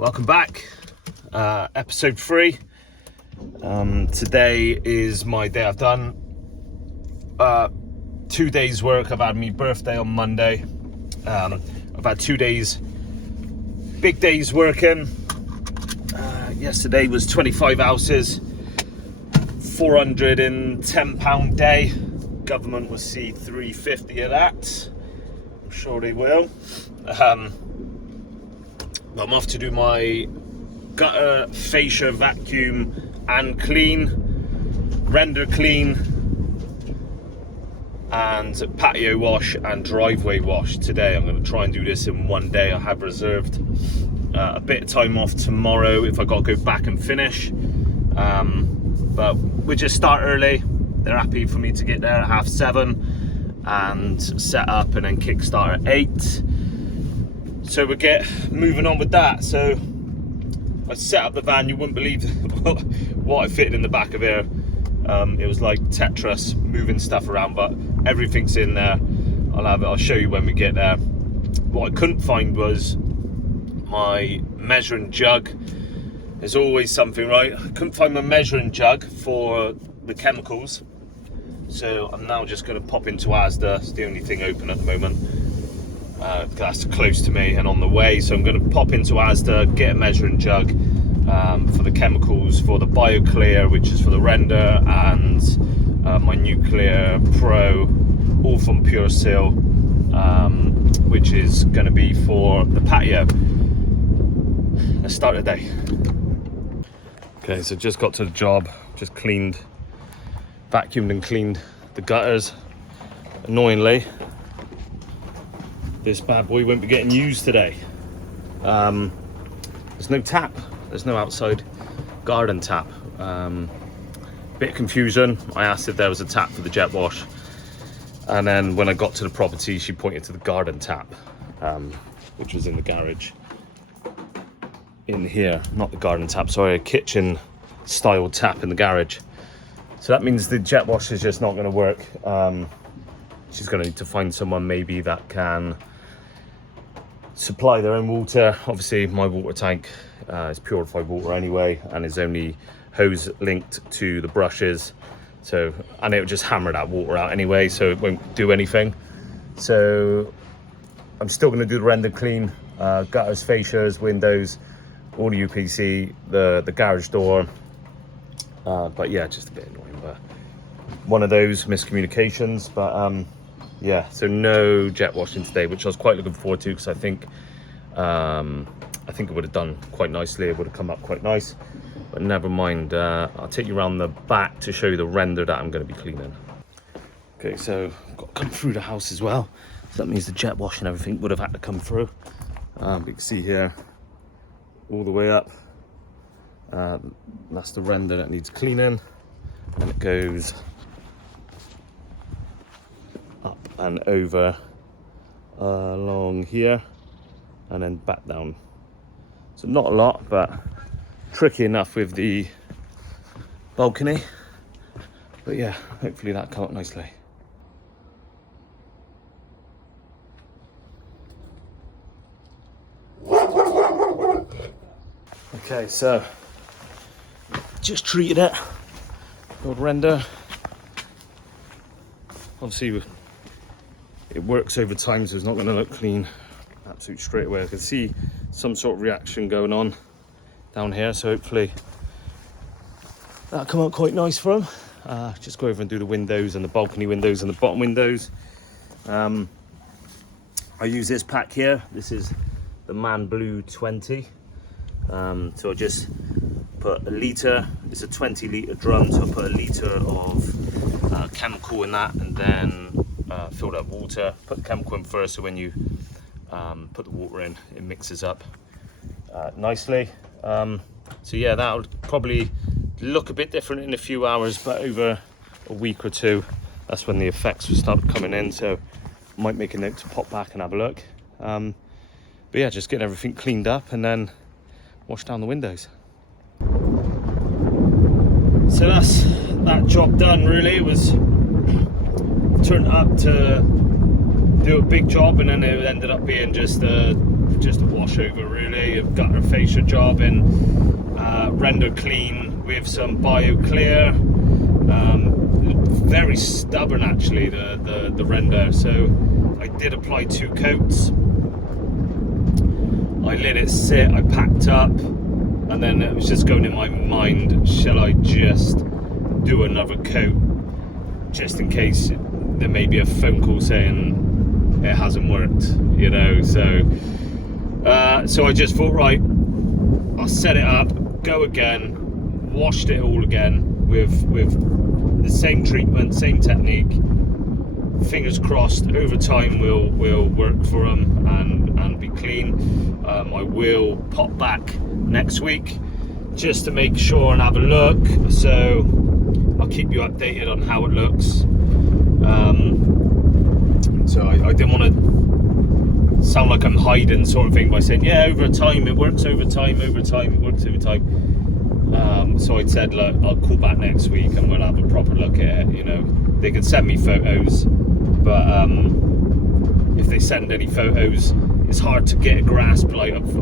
Welcome back, episode 3. Today is my day. I've done 2 days work. I've had my birthday on Monday. I've had 2 days, big days working. Yesterday was 25 houses, £410 day. Government will see 350 of that. I'm sure they will. I'm off to do my gutter, fascia, vacuum and clean, render clean, and patio wash and driveway wash today. I'm going to try and do this in one day. I have reserved a bit of time off tomorrow if I got to go back and finish. But we just start early. They're happy for me to get there at 7:30 and set up and then kickstart at 8. So we get moving on with that. So I set up the van. You wouldn't believe what I fitted in the back of here. It was like Tetris, moving stuff around, but everything's in there. I'll show you when we get there. What I couldn't find was my measuring jug. There's always something, right? I couldn't find my measuring jug for the chemicals. So I'm now just going to pop into Asda. It's the only thing open at the moment. That's close to me and on the way, so I'm going to pop into Asda, get a measuring jug for the chemicals, for the BioClear, which is for the render, and my Nuclear Pro, all from Pure Seal, which is going to be for the patio. Let's start the day. Okay, so just got to the job, just vacuumed and cleaned the gutters. Annoyingly, this bad boy won't be getting used today. There's no tap. There's no outside garden tap. Bit of confusion. I asked if there was a tap for the jet wash, and then when I got to the property, she pointed to the garden tap, which was in the garage. In here, not the garden tap, sorry, a kitchen style tap in the garage. So that means the jet wash is just not going to work. She's going to need to find someone maybe that can supply their own water. Obviously my water tank is purified water anyway, and is only hose linked to the brushes, so, and it will just hammer that water out anyway, so it won't do anything. So I'm still going to do the render clean, gutters, fascias, windows, all the UPC, the garage door, but yeah, just a bit annoying, but one of those miscommunications. But yeah, so no jet washing today, which I was quite looking forward to, because I think it would have done quite nicely. It would have come up quite nice, but never mind. I'll take you around the back to show you the render that I'm going to be cleaning. Okay, so I've got to come through the house as well. So that means the jet wash and everything would have had to come through. You can see here, all the way up. That's the render that needs cleaning, and it goes up and over along here and then back down. So not a lot, but tricky enough with the balcony. But yeah, hopefully that come up nicely. Okay, so just treated it. Old render. Obviously it works over time, so it's not going to look clean absolutely straight away. I can see some sort of reaction going on down here, so hopefully that'll come out quite nice for them. Just go over and do the windows and the balcony windows and the bottom windows. I use this pack here. This is the Man Blue 20. So I just put a litre, it's a 20 litre drum, so I put a litre of chemical in that, and then filled up water. Put the chemical in first, so when you put the water in, it mixes up nicely. So yeah, that'll probably look a bit different in a few hours, but over a week or two, that's when the effects will start coming in. So I might make a note to pop back and have a look. But yeah, just getting everything cleaned up and then wash down the windows. So that's that job done really. It was turned up to do a big job, and then it ended up being just a just a wash over really, a gutter fascia job and render clean with some bio clear. Very stubborn actually, the render, so I did apply 2 coats. I let it sit, I packed up, and then it was just going in my mind, shall I just do another coat just in case there may be a phone call saying it hasn't worked, you know. So I just thought, right, I'll set it up, go again, washed it all again with the same treatment, same technique. Fingers crossed over time will work for them and be clean. I will pop back next week just to make sure and have a look, so I'll keep you updated on how it looks. So I didn't want to sound like I'm hiding sort of thing by saying, yeah, over time it works, over time it works over time. So I said, look, I'll call back next week and we'll have a proper look at it. You know, they can send me photos, but if they send any photos, it's hard to get a grasp like of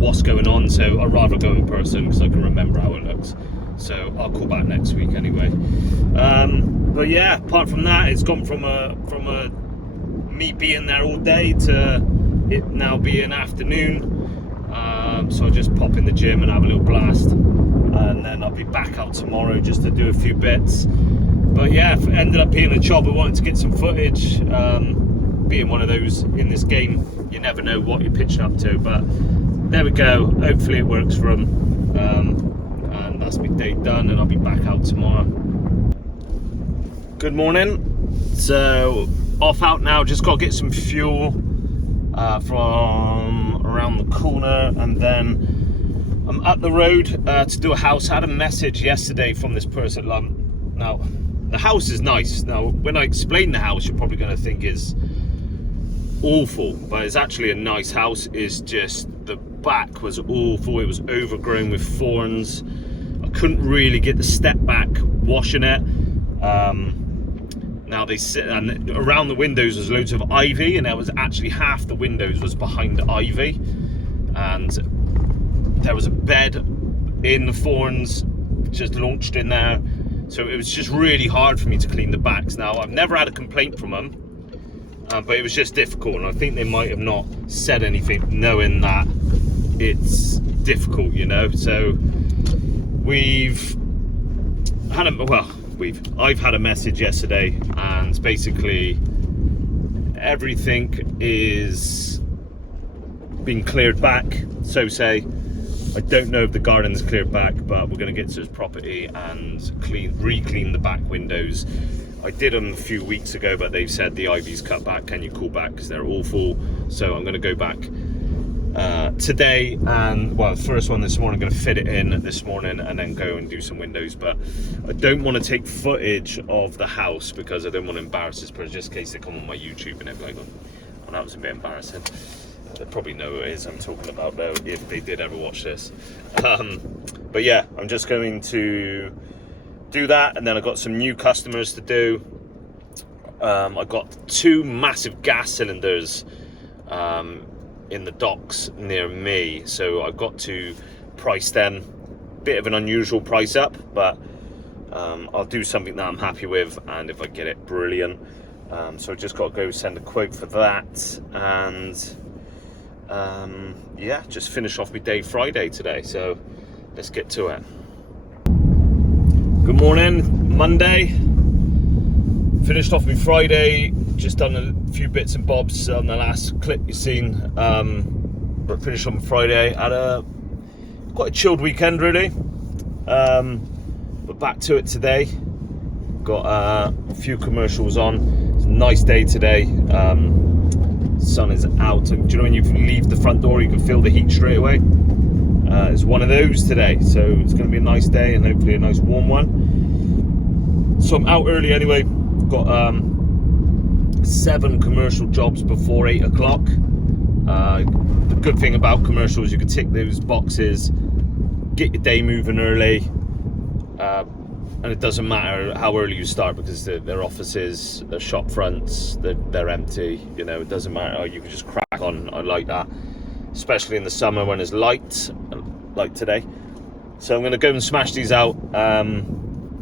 what's going on. So I'd rather go in person because I can remember how it looks. So I'll call back next week anyway. But yeah, apart from that, it's gone from me being there all day to it now being afternoon. So I'll just pop in the gym and have a little blast, and then I'll be back out tomorrow just to do a few bits. But yeah, it ended up being a job. I wanted to get some footage. Being one of those in this game, you never know what you're pitching up to, but there we go. Hopefully it works for them, and that's my day done, and I'll be back out tomorrow. Good morning. So off out now, just got to get some fuel from around the corner, and then I'm up the road to do a house. I had a message yesterday from this person. Now the house is nice. Now when I explain the house, you're probably going to think is awful, but it's actually a nice house. It's just the back was awful. It was overgrown with thorns. I couldn't really get the step back washing it. Now they sit, and around the windows was loads of ivy, and there was actually half the windows was behind the ivy, and there was a bed in the thorns just launched in there. So it was just really hard for me to clean the backs. Now I've never had a complaint from them, but it was just difficult, and I think they might have not said anything knowing that it's difficult, you know. So I've had a message yesterday, and basically everything is being cleared back, so say. I don't know if the garden's cleared back, but we're going to get to his property and re-clean the back windows. I did them a few weeks ago, but they've said the ivy's cut back. Can you call back because they're awful? So I'm going to go back today, and well, the first one this morning, I'm going to fit it in this morning and then go and do some windows. But I don't want to take footage of the house because I don't want to embarrass this person, just in case they come on my YouTube and they're like, oh, that was a bit embarrassing. They probably know who it is I'm talking about though, if they did ever watch this. But yeah, I'm just going to do that, and then I've got some new customers to do. I got 2 massive gas cylinders in the docks near me, so I've got to price them. Bit of an unusual price up, but I'll do something that I'm happy with, and if I get it, brilliant. So I just got to go send a quote for that, and yeah, just finish off my day Friday today, so let's get to it. Good morning, Monday. Finished off my Friday, just done a few bits and bobs on the last clip you've seen, but finished on Friday. Had quite a chilled weekend really, but back to it today. Got a few commercials on. It's a nice day today. Sun is out. Do you know when you leave the front door you can feel the heat straight away? It's one of those today, so it's going to be a nice day and hopefully a nice warm one. So I'm out early anyway. Got 7 commercial jobs before 8 o'clock. The good thing about commercials, you can tick those boxes, get your day moving early, and it doesn't matter how early you start because their offices, their shop fronts, they're empty. You know, it doesn't matter. You can just crack on. I like that. especially in the summer when it's light, like today. So I'm going to go and smash these out,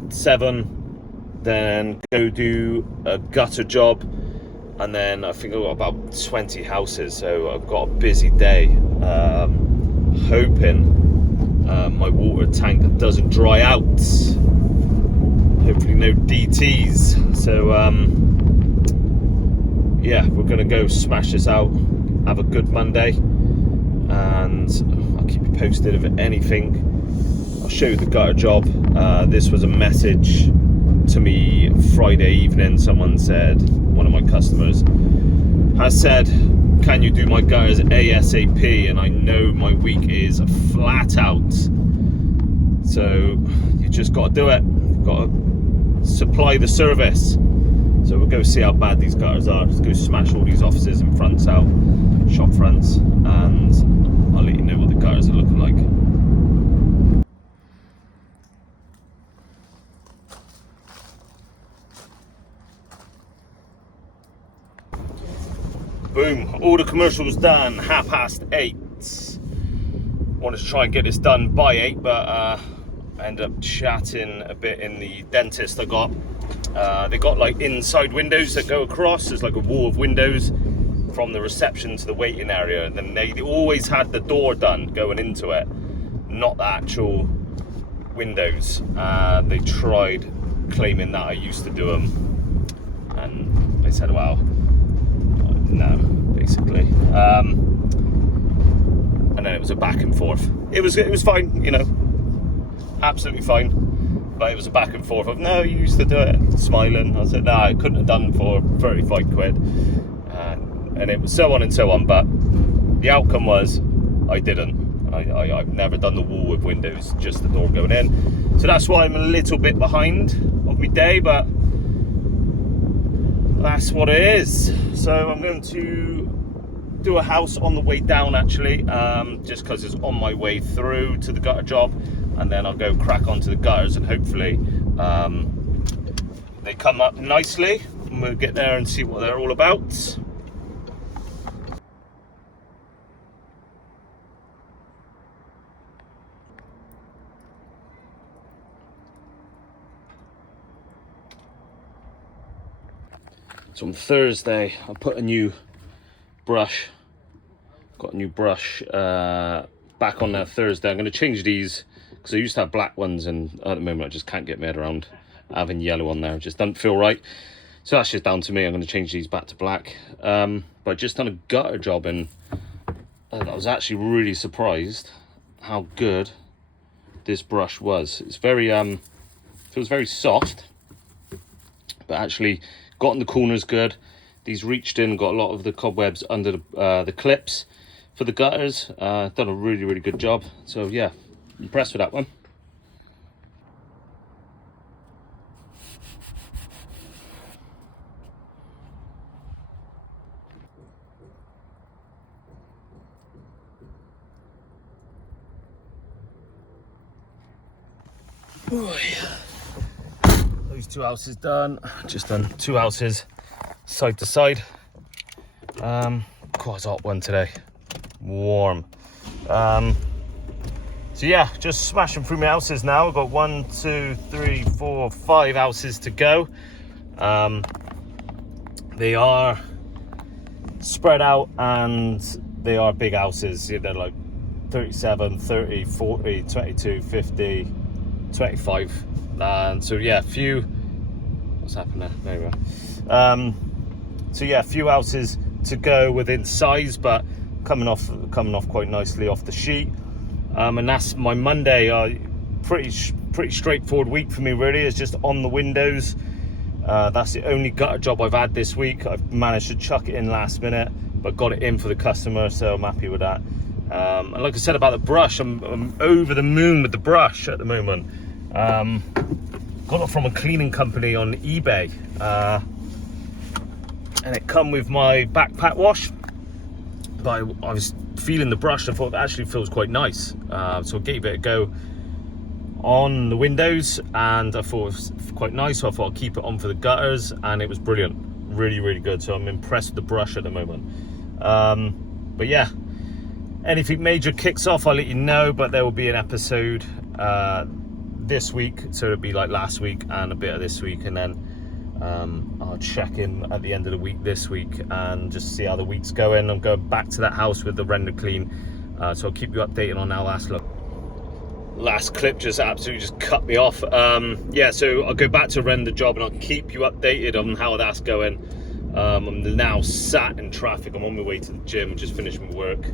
7, then go do a gutter job, and then I think I've got about 20 houses, so I've got a busy day. Hoping my water tank doesn't dry out. Hopefully no DTs. So yeah, we're gonna go smash this out, have a good Monday, and I'll keep you posted of anything. I'll show you the gutter job. This was a message to me Friday evening. Someone said, one of my customers has said, can you do my gutters ASAP? And I know my week is flat out, so you just got to do it. You've got to supply the service. So we'll go see how bad these gutters are. Let's go smash all these offices and fronts out, shop fronts, and I'll let you know what the gutters are looking like. Boom, all the commercials done, 8:30. Wanted to try and get this done by 8, but I ended up chatting a bit in the dentist I got. They got like inside windows that go across. There's like a wall of windows from the reception to the waiting area, and then they always had the door done going into it, not the actual windows. They tried claiming that I used to do them, and they said, well, no, basically. And then it was a back and forth. It was fine, you know, absolutely fine. But it was a back and forth of, no, you used to do it, smiling. I said, no, I couldn't have done for 35 quid. And it was so on and so on. But the outcome was, I didn't. I've never done the wall with windows, just the door going in. So that's why I'm a little bit behind of my day, but that's what it is. So I'm going to do a house on the way down, actually, just because it's on my way through to the gutter job, and then I'll go crack onto the gutters, and hopefully they come up nicely, and we'll get there and see what they're all about. So on Thursday, I put a new brush, got a new brush back on there Thursday. I'm going to change these because I used to have black ones, and at the moment I just can't get my head around having yellow on there. It just doesn't feel right. So that's just down to me. I'm going to change these back to black. But I just done a gutter job, and I was actually really surprised how good this brush was. It's very, feels very soft, but actually got in the corners good. These reached in and got a lot of the cobwebs under the clips for the gutters. Done a really good job. So yeah, impressed with that one. Oh, yeah. Those 2 houses done. Just done 2 houses side to side. Quite a hot one today, warm. So yeah, just smashing through my houses now. I've got 1, 2, 3, 4, 5 houses to go. They are spread out, and they are big houses. They're like 37, 30, 40, 22, 50, 25. And so yeah, few, what's happened there? There we go. So yeah, a few houses to go within size, but coming off quite nicely off the sheet. And that's my Monday. Pretty straightforward week for me, really. It's just on the windows. That's the only gutter job I've had this week. I've managed to chuck it in last minute, but got it in for the customer, so I'm happy with that. And like I said about the brush, I'm over the moon with the brush at the moment. Got it from a cleaning company on eBay, and it come with my backpack wash. But I was feeling the brush, and I thought it actually feels quite nice. So I gave it a go on the windows, and I thought it was quite nice, so I thought I'd keep it on for the gutters, and it was brilliant. Really good. So I'm impressed with the brush at the moment. But yeah, anything major kicks off, I'll let you know, but there will be an episode this week, so it'll be like last week and a bit of this week, and then I'll check in at the end of the week this week and just see how the week's going. I'm going back to that house with the render clean, so I'll keep you updated on how that's look. Last clip just absolutely just cut me off. Yeah, so I'll go back to render job and I'll keep you updated on how that's going. I'm now sat in traffic. I'm on my way to the gym, just finished my work.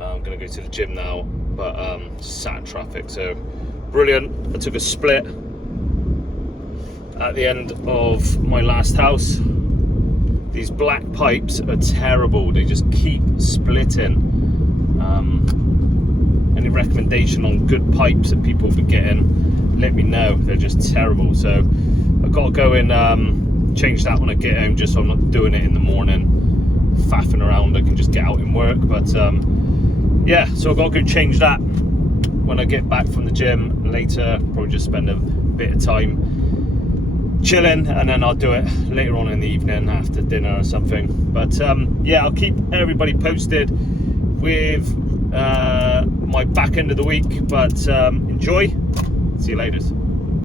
I'm gonna go to the gym now, but just sat in traffic. So brilliant. I took a split at the end of my last house. These black pipes are terrible. They just keep splitting. Any recommendation on good pipes that people will be getting, let me know. They're just terrible. So I've got to go and change that when I get home, just so I'm not doing it in the morning, faffing around. I can just get out and work. But yeah, so I've got to go change that when I get back from the gym later. Probably just spend a bit of time chilling, and then I'll do it later on in the evening after dinner or something. But yeah, I'll keep everybody posted with my back end of the week. But enjoy. See you later.